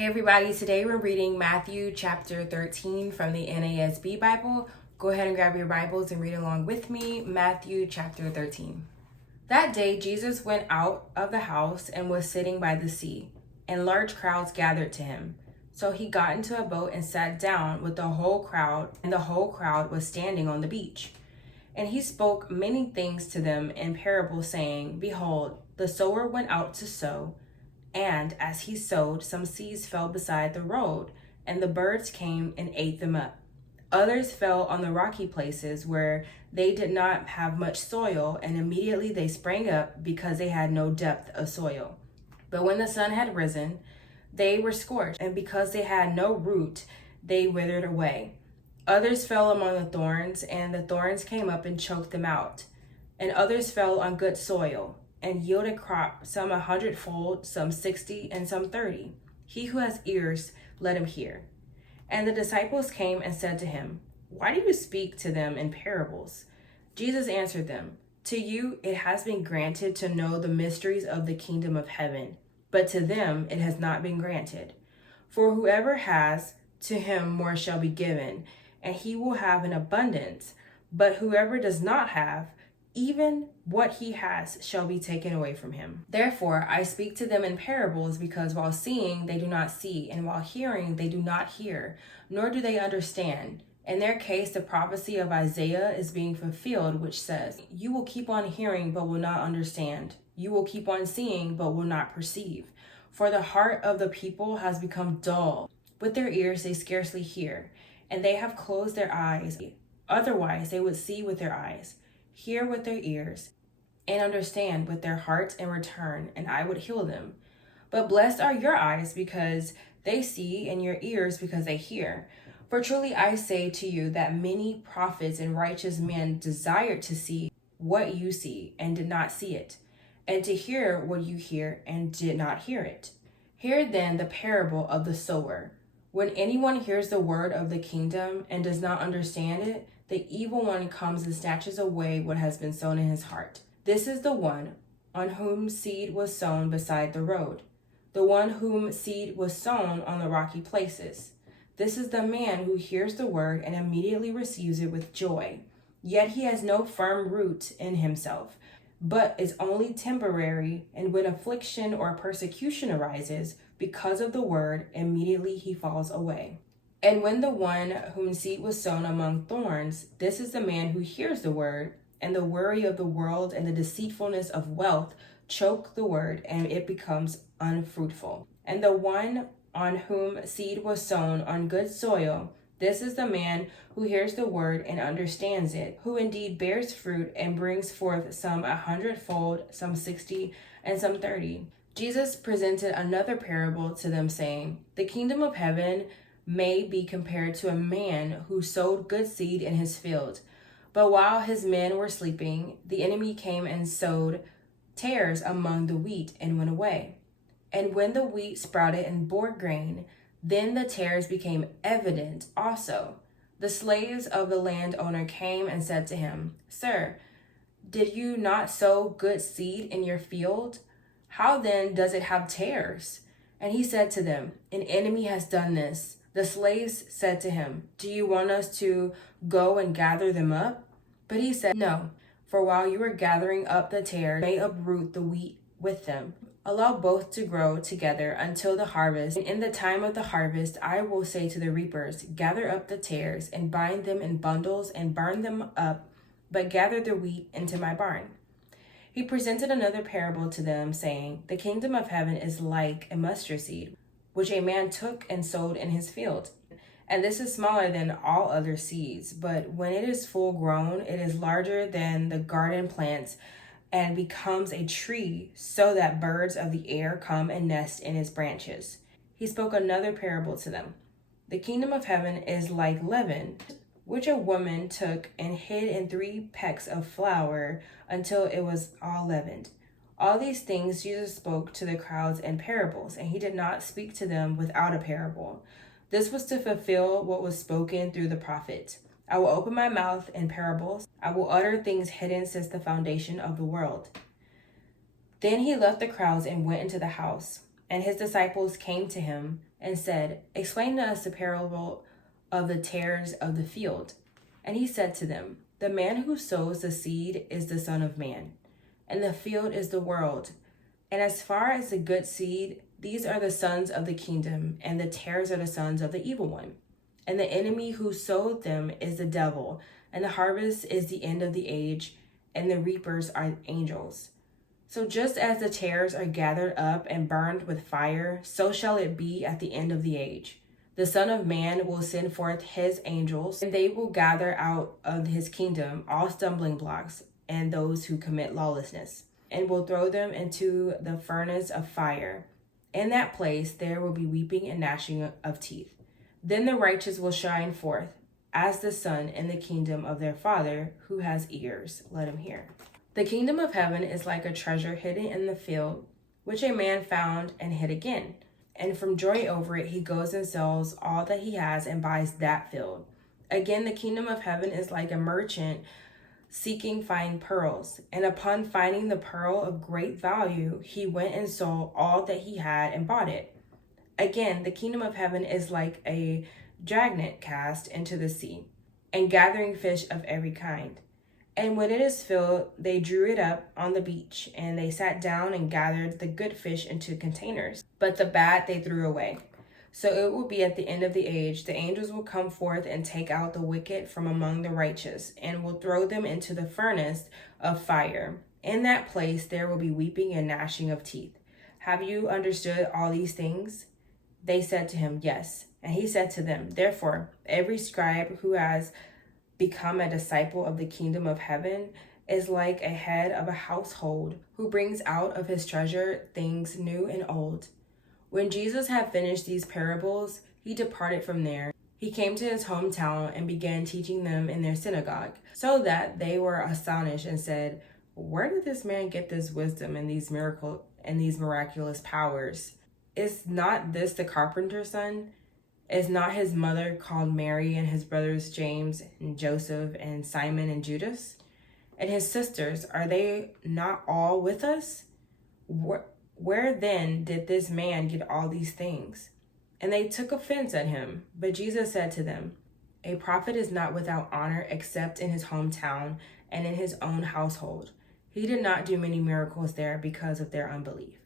Hey everybody, today we're reading Matthew chapter 13 from the NASB Bible. Go ahead and grab your Bibles and read along with me, Matthew chapter 13. That day Jesus went out of the house and was sitting by the sea, and large crowds gathered to him. So he got into a boat and sat down with the whole crowd, and the whole crowd was standing on the beach. And he spoke many things to them in parables, saying, Behold, the sower went out to sow. And as he sowed, some seeds fell beside the road, and the birds came and ate them up. Others fell on the rocky places where they did not have much soil, and immediately they sprang up because they had no depth of soil. But when the sun had risen, they were scorched, and because they had no root, they withered away. Others fell among the thorns, and the thorns came up and choked them out. And others fell on good soil, and yielded crop, some 100-fold, some 60, and some 30. He who has ears, let him hear. And the disciples came and said to him, Why do you speak to them in parables? Jesus answered them, To you it has been granted to know the mysteries of the kingdom of heaven, but to them it has not been granted. For whoever has, to him more shall be given, and he will have an abundance. But whoever does not have, even what he has shall be taken away from him. Therefore, I speak to them in parables, because while seeing, they do not see, and while hearing, they do not hear, nor do they understand. In their case, the prophecy of Isaiah is being fulfilled, which says, You will keep on hearing, but will not understand. You will keep on seeing, but will not perceive. For the heart of the people has become dull. With their ears they scarcely hear, and they have closed their eyes. Otherwise, they would see with their eyes, hear with their ears, and understand with their hearts, and return, and I would heal them. But blessed are your eyes because they see, and your ears because they hear. For truly I say to you that many prophets and righteous men desired to see what you see, and did not see it, and to hear what you hear, and did not hear it. Hear then the parable of the sower. When anyone hears the word of the kingdom and does not understand it, the evil one comes and snatches away what has been sown in his heart. This is the one on whom seed was sown beside the road, the one whom seed was sown on the rocky places. This is the man who hears the word and immediately receives it with joy. Yet he has no firm root in himself, but is only temporary, and when affliction or persecution arises because of the word, immediately he falls away. And when the one whom seed was sown among thorns, this is the man who hears the word, and the worry of the world and the deceitfulness of wealth choke the word, and it becomes unfruitful. And the one on whom seed was sown on good soil, this is the man who hears the word and understands it, who indeed bears fruit and brings forth some 100-fold, some 60, and some 30. Jesus presented another parable to them, saying, The kingdom of heaven may be compared to a man who sowed good seed in his field. But while his men were sleeping, the enemy came and sowed tares among the wheat and went away. And when the wheat sprouted and bore grain, then the tares became evident also. The slaves of the landowner came and said to him, Sir, did you not sow good seed in your field? How then does it have tares? And he said to them, An enemy has done this. The slaves said to him, Do you want us to go and gather them up? But he said, No, for while you are gathering up the tares, you may uproot the wheat with them. Allow both to grow together until the harvest. And in the time of the harvest, I will say to the reapers, Gather up the tares and bind them in bundles and burn them up, but gather the wheat into my barn. He presented another parable to them, saying, The kingdom of heaven is like a mustard seed, which a man took and sowed in his field. And this is smaller than all other seeds, but when it is full grown, it is larger than the garden plants and becomes a tree, so that birds of the air come and nest in its branches. He spoke another parable to them. The kingdom of heaven is like leaven, which a woman took and hid in 3 pecks of flour until it was all leavened. All these things Jesus spoke to the crowds in parables, and he did not speak to them without a parable. This was to fulfill what was spoken through the prophet. I will open my mouth in parables. I will utter things hidden since the foundation of the world. Then he left the crowds and went into the house. And his disciples came to him, and said, "Explain to us the parable of the tares of the field." And he said to them, "The man who sows the seed is the Son of Man, and the field is the world. And as far as the good seed, these are the sons of the kingdom, and the tares are the sons of the evil one. And the enemy who sowed them is the devil, and the harvest is the end of the age, and the reapers are angels. So just as the tares are gathered up and burned with fire, so shall it be at the end of the age. The Son of Man will send forth his angels, and they will gather out of his kingdom all stumbling blocks and those who commit lawlessness, and will throw them into the furnace of fire. In that place there will be weeping and gnashing of teeth. Then the righteous will shine forth as the sun in the kingdom of their Father. Who has ears, let him hear." The kingdom of heaven is like a treasure hidden in the field, which a man found and hid again. And from joy over it, he goes and sells all that he has and buys that field. Again, the kingdom of heaven is like a merchant seeking fine pearls. And upon finding the pearl of great value, he went and sold all that he had and bought it. Again, the kingdom of heaven is like a dragnet cast into the sea, and gathering fish of every kind. And when it is filled, they drew it up on the beach, and they sat down and gathered the good fish into containers, but the bad they threw away. So it will be at the end of the age. The angels will come forth and take out the wicked from among the righteous, and will throw them into the furnace of fire. In that place there will be weeping and gnashing of teeth. Have you understood all these things? They said to him, "Yes." And he said to them, "Therefore, every scribe who has become a disciple of the kingdom of heaven is like a head of a household who brings out of his treasure things new and old." When Jesus had finished these parables, he departed from there. He came to his hometown and began teaching them in their synagogue, so that they were astonished and said, "Where did this man get this wisdom and these miraculous powers? Is not this the carpenter's son? Is not his mother called Mary, and his brothers James and Joseph and Simon and Judas? And his sisters, are they not all with us? Where then did this man get all these things?" And they took offense at him. But Jesus said to them, "A prophet is not without honor except in his hometown and in his own household." He did not do many miracles there because of their unbelief.